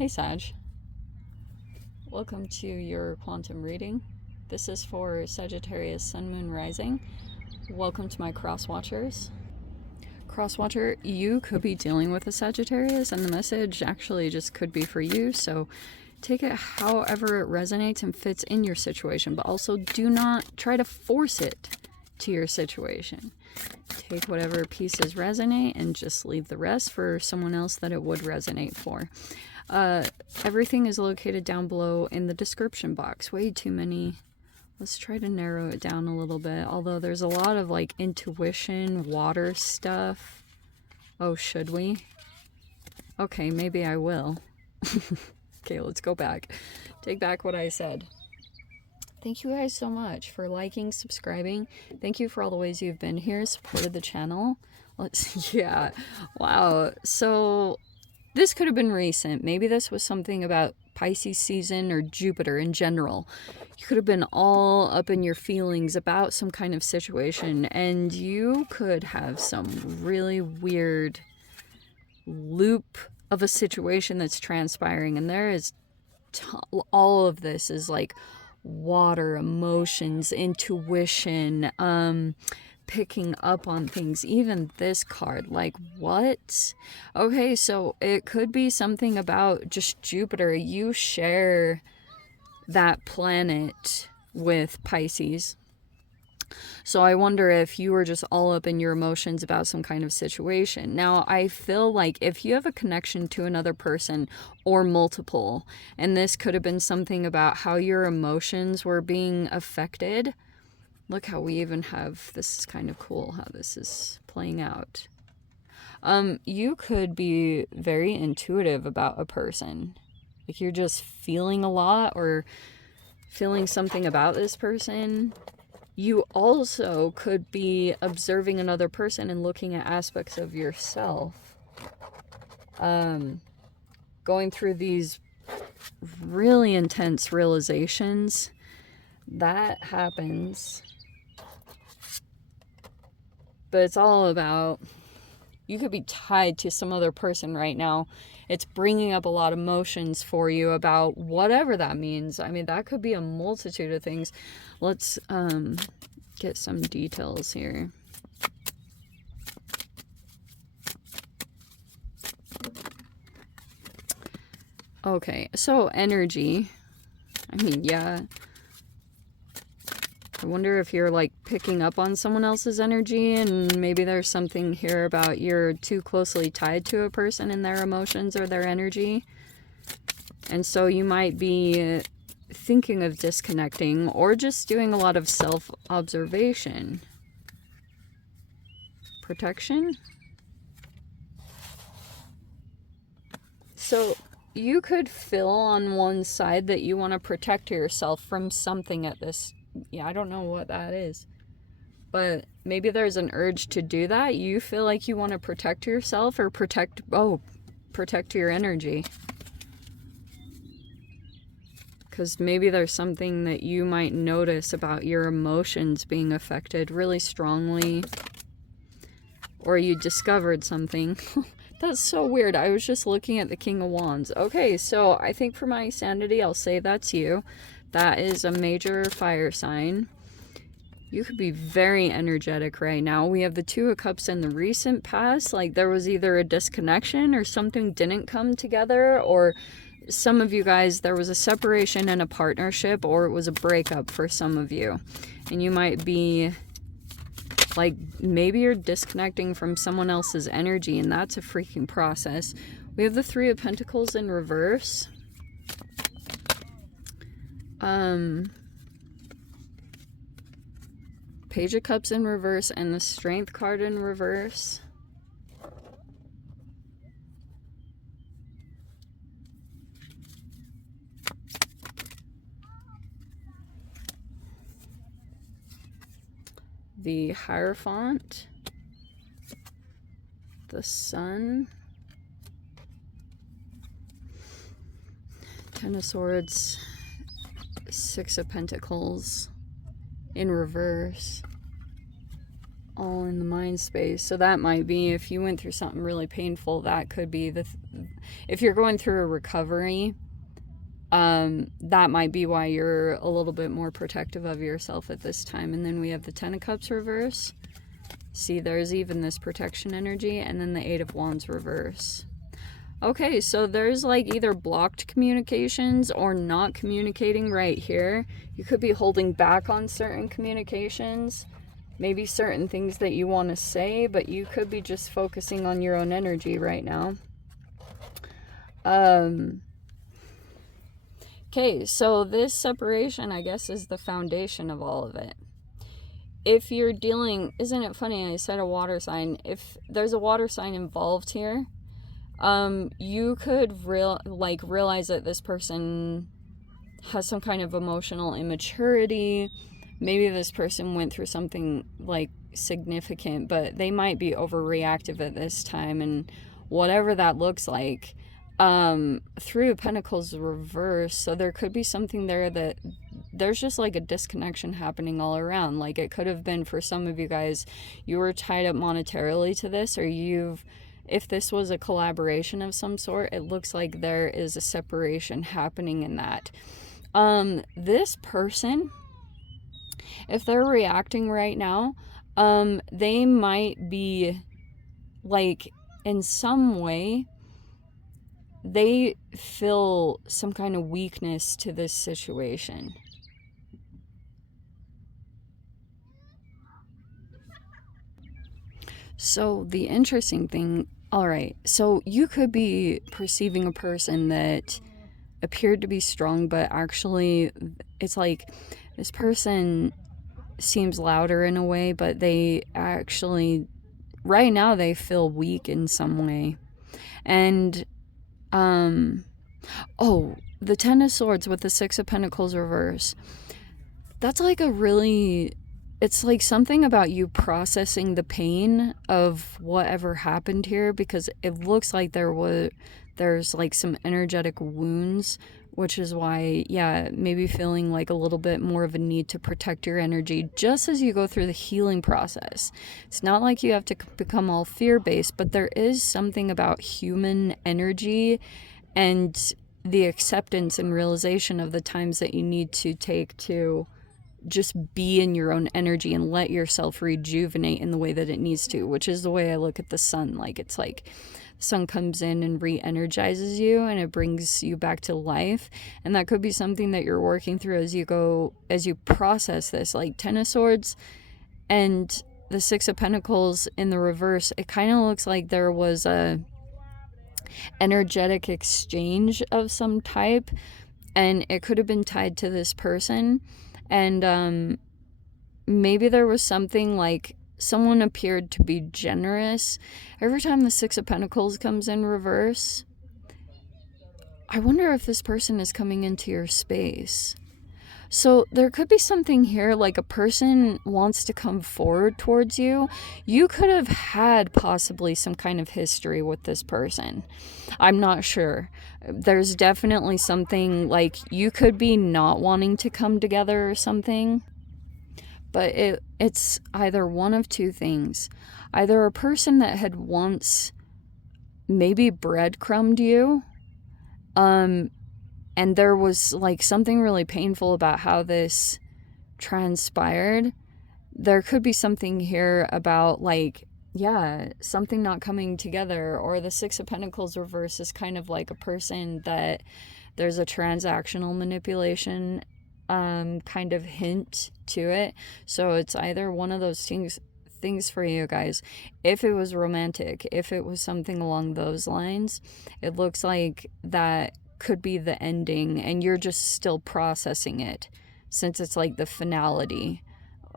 Hey Sag, welcome to your quantum reading. This is for Sagittarius Sun Moon Rising. Welcome to my cross watchers. Cross watcher, you could be dealing with a Sagittarius and the message actually just could be for you, so take it however it resonates and fits in your situation, but also do not try to force it to your situation. Take whatever pieces resonate and just leave the rest for someone else that it would resonate for. Everything is located down below in the description box. Way too many. Let's try to narrow it down a little bit. Although there's a lot of like intuition, water stuff. Oh, should we? Okay, maybe I will. Okay, let's go back. Take back what I said. Thank you guys so much for liking, subscribing. Thank you for all the ways you've been here, supported the channel. Yeah, wow. So this could have been recent. Maybe this was something about Pisces season or Jupiter in general. You could have been all up in your feelings about some kind of situation, and you could have some really weird loop of a situation that's transpiring, and there is all of this is like water, emotions, intuition, picking up on things. Even this card, like what? Okay, so it could be something about just Jupiter. You share that planet with Pisces. So I wonder if you were just all up in your emotions about some kind of situation. Now, I feel like if you have a connection to another person or multiple, and this could have been something about how your emotions were being affected. Look how we even have, this is kind of cool how this is playing out. You could be very intuitive about a person. Like you're just feeling a lot or feeling something about this person. You also could be observing another person and looking at aspects of yourself. Going through these really intense realizations. That happens. But it's all about, you could be tied to some other person right now. It's bringing up a lot of emotions for you about whatever that means. I mean, that could be a multitude of things. Let's get some details here. Okay, so energy. I mean, yeah. I wonder if you're like picking up on someone else's energy, and maybe there's something here about you're too closely tied to a person and their emotions or their energy. And so you might be thinking of disconnecting or just doing a lot of self-observation. Protection? So you could feel on one side that you want to protect yourself from something at this. Yeah, I don't know what that is. But maybe there's an urge to do that. You feel like you want to protect yourself or protect your energy. Because maybe there's something that you might notice about your emotions being affected really strongly. Or you discovered something. That's so weird. I was just looking at the King of Wands. Okay, so I think for my sanity, I'll say that's you. That is a major fire sign. You could be very energetic right now. We have the Two of Cups in the recent past. Like there was either a disconnection or something didn't come together, or some of you guys, there was a separation in a partnership, or it was a breakup for some of you. And you might be like, maybe you're disconnecting from someone else's energy, and that's a freaking process. We have the Three of Pentacles in reverse. Page of Cups in reverse and the Strength card in reverse. The Hierophant. The Sun. Ten of Swords. Six of Pentacles in reverse, all in the mind space. So that might be, if you went through something really painful, that could be if you're going through a recovery, that might be why you're a little bit more protective of yourself at this time. And then we have the Ten of Cups reverse. See, there's even this protection energy, and then the Eight of Wands reverse. Okay, so there's like either blocked communications or not communicating right here. You could be holding back on certain communications, maybe certain things that you want to say, but you could be just focusing on your own energy right now. Okay, so this separation, I guess, is the foundation of all of it. If you're dealing, isn't it funny, I said a water sign. If there's a water sign involved here, you could realize that this person has some kind of emotional immaturity. Maybe this person went through something like significant, but they might be overreactive at this time, and whatever that looks like. Three of Pentacles reverse, so there could be something there that there's just like a disconnection happening all around. Like it could have been, for some of you guys, you were tied up monetarily to this, or if this was a collaboration of some sort, it looks like there is a separation happening in that. This person, if they're reacting right now, they might be like, in some way, they feel some kind of weakness to this situation. So the interesting thing, all right, so you could be perceiving a person that appeared to be strong, but actually it's like this person seems louder in a way, but they actually, right now, they feel weak in some way. And the Ten of Swords with the Six of Pentacles reverse. That's like it's like something about you processing the pain of whatever happened here, because it looks like there's like some energetic wounds, which is why, yeah, maybe feeling like a little bit more of a need to protect your energy just as you go through the healing process. It's not like you have to become all fear-based, but there is something about human energy and the acceptance and realization of the times that you need to take to just be in your own energy and let yourself rejuvenate in the way that it needs to, which is the way I look at the sun. Like, it's like the sun comes in and re-energizes you, and it brings you back to life. And that could be something that you're working through as you process this. Like Ten of Swords and the Six of Pentacles in the reverse, it kind of looks like there was a energetic exchange of some type, and it could have been tied to this person. And maybe there was something like someone appeared to be generous. Every time the Six of Pentacles comes in reverse, I wonder if this person is coming into your space. So there could be something here, like a person wants to come forward towards you. You could have had possibly some kind of history with this person. I'm not sure. There's definitely something like you could be not wanting to come together or something. But it's either one of two things. Either a person that had once maybe breadcrumbed you, and there was like something really painful about how this transpired. There could be something here about like, yeah, something not coming together. Or the Six of Pentacles reverse is kind of like a person that there's a transactional manipulation kind of hint to it. So it's either one of those things for you guys. If it was romantic, if it was something along those lines, it looks like that could be the ending, and you're just still processing it, since it's like the finality,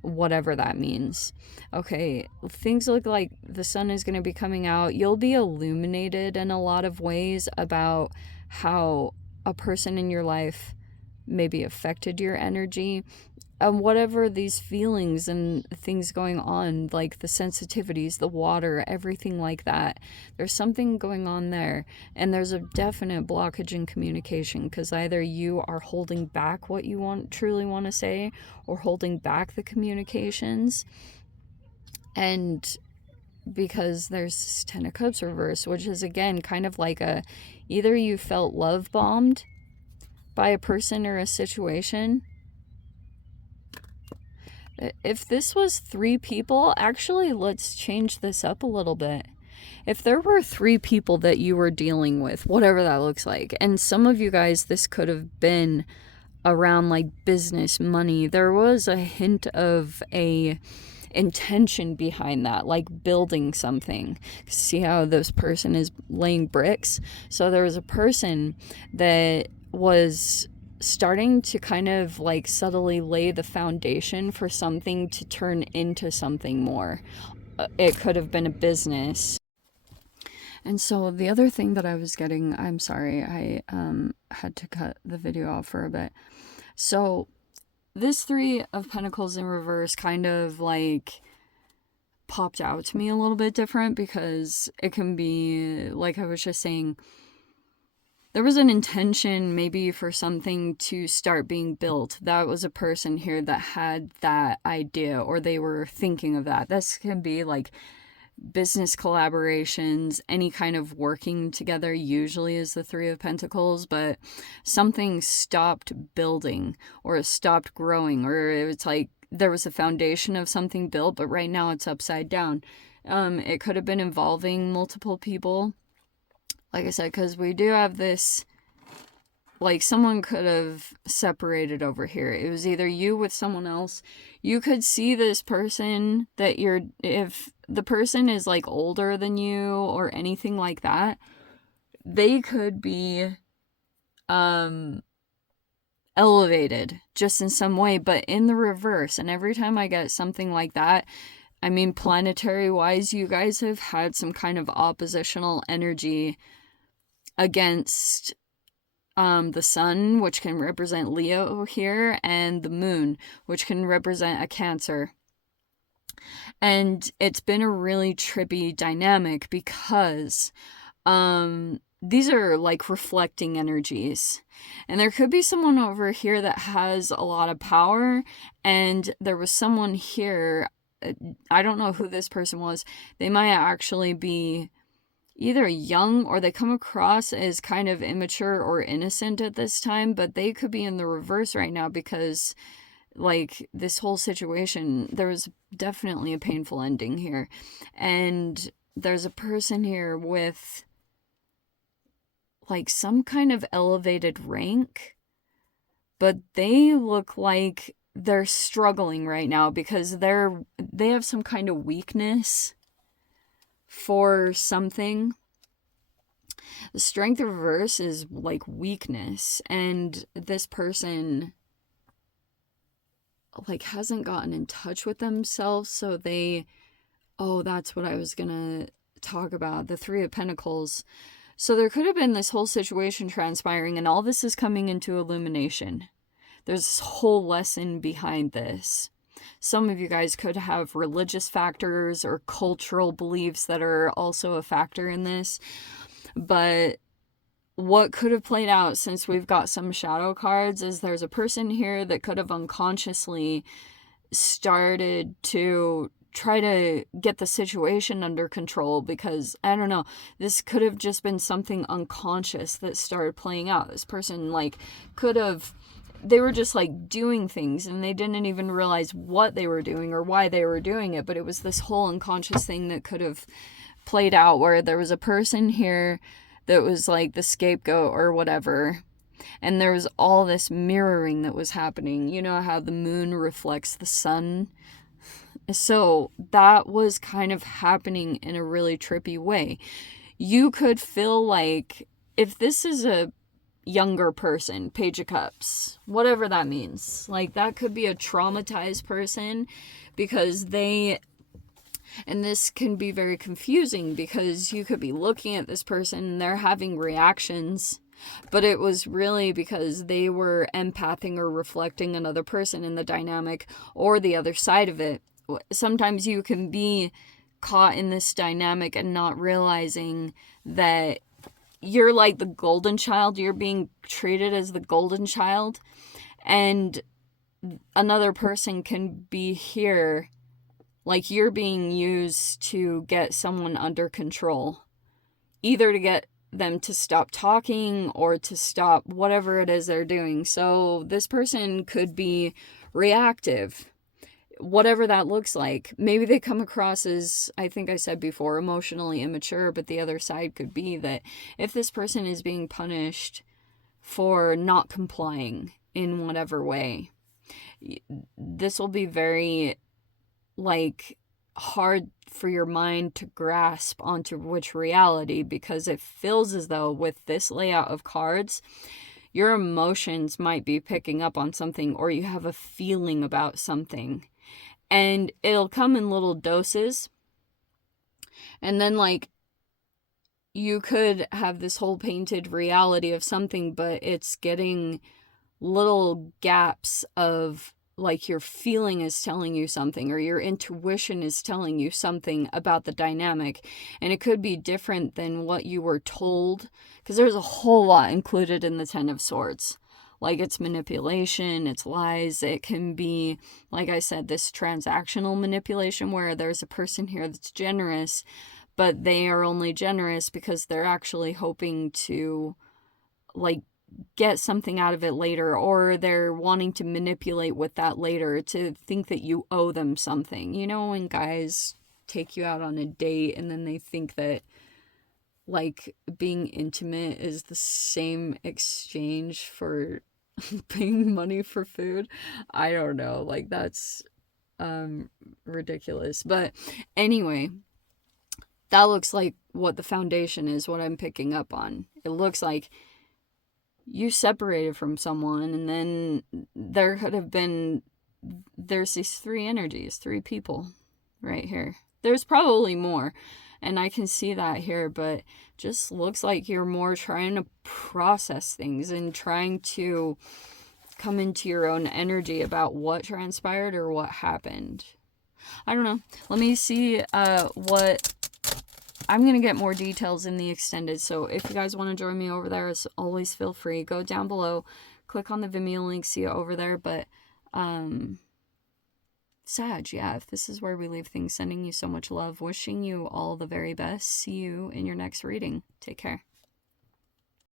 whatever that means. Okay, things look like the sun is going to be coming out. You'll be illuminated in a lot of ways about how a person in your life maybe affected your energy. Whatever these feelings and things going on, like the sensitivities, the water, everything like that, there's something going on there. And there's a definite blockage in communication, because either you are holding back what you truly want to say, or holding back the communications. And because there's 10 of Cups reversed, which is again kind of like a, either you felt love bombed by a person or a situation. If this was 3 people, actually, let's change this up a little bit. If there were 3 people that you were dealing with, whatever that looks like, and some of you guys, this could have been around like business, money, there was a hint of a intention behind that, like building something. See how this person is laying bricks? So there was a person that was starting to kind of like subtly lay the foundation for something to turn into something more. It could have been a business. And so the other thing that I was getting, I'm sorry, I had to cut the video off for a bit. So this 3 of Pentacles in reverse kind of like popped out to me a little bit different, because it can be, like I was just saying, there was an intention maybe for something to start being built. That was a person here that had that idea, or they were thinking of that. This can be like business collaborations, any kind of working together, usually is the 3 of Pentacles, but something stopped building or stopped growing, or it's like there was a foundation of something built, but right now it's upside down. It could have been involving multiple people, like I said, because we do have this, like someone could have separated over here. It was either you with someone else. You could see this person that you're, if the person is like older than you or anything like that, they could be elevated just in some way, but in the reverse. And every time I get something like that, I mean, planetary wise, you guys have had some kind of oppositional energy against the sun, which can represent Leo here, and the moon, which can represent a Cancer. And it's been a really trippy dynamic because these are like reflecting energies. And there could be someone over here that has a lot of power, and there was someone here, I don't know who this person was. They might actually be either young, or they come across as kind of immature or innocent at this time, but they could be in the reverse right now because like this whole situation, there was definitely a painful ending here. And there's a person here with like some kind of elevated rank, but they look like they're struggling right now because they have some kind of weakness for something. The Strength reverse is like weakness, and this person like hasn't gotten in touch with themselves, so they, oh, that's what I was gonna talk about, the 3 of Pentacles. So there could have been this whole situation transpiring, and all this is coming into illumination. There's this whole lesson behind this. Some of you guys could have religious factors or cultural beliefs that are also a factor in this. But what could have played out, since we've got some shadow cards, is there's a person here that could have unconsciously started to try to get the situation under control, because I don't know, this could have just been something unconscious that started playing out. This person like could have, they were just like doing things and they didn't even realize what they were doing or why they were doing it, but it was this whole unconscious thing that could have played out, where there was a person here that was like the scapegoat or whatever, and there was all this mirroring that was happening. You know how the moon reflects the sun? So that was kind of happening in a really trippy way. You could feel like, if this is a younger person, Page of Cups, whatever that means, like that could be a traumatized person, because they, and this can be very confusing because you could be looking at this person and they're having reactions, but it was really because they were empathing or reflecting another person in the dynamic or the other side of it. Sometimes you can be caught in this dynamic and not realizing that you're like the golden child. You're being treated as the golden child, and another person can be here Like you're being used to get someone under control, either to get them to stop talking or to stop whatever it is they're doing. So this person could be reactive, whatever that looks like. Maybe they come across as, I think I said before, emotionally immature, but the other side could be that if this person is being punished for not complying in whatever way, this will be very, like, hard for your mind to grasp onto which reality, because it feels as though with this layout of cards, your emotions might be picking up on something, or you have a feeling about something, and it'll come in little doses, and then like you could have this whole painted reality of something, but it's getting little gaps of, like, your feeling is telling you something, or your intuition is telling you something about the dynamic, and it could be different than what you were told, because there's a whole lot included in the Ten of Swords. Like, it's manipulation, it's lies, it can be, like I said, this transactional manipulation where there's a person here that's generous, but they are only generous because they're actually hoping to, like, get something out of it later, or they're wanting to manipulate with that later to think that you owe them something. You know, when guys take you out on a date and then they think that, like, being intimate is the same exchange for paying money for food. I don't know, like, that's ridiculous. But anyway, that looks like what the foundation is, what I'm picking up on. It looks like you separated from someone, and then there could have been, there's these three energies, three people right here. There's probably more, and I can see that here, but just looks like you're more trying to process things and trying to come into your own energy about what transpired or what happened. I don't know. Let me see what... I'm going to get more details in the extended, so if you guys want to join me over there, as always, feel free. Go down below, click on the Vimeo link, see it over there. But, Sag, yeah, if this is where we leave things, sending you so much love, wishing you all the very best. See you in your next reading. Take care.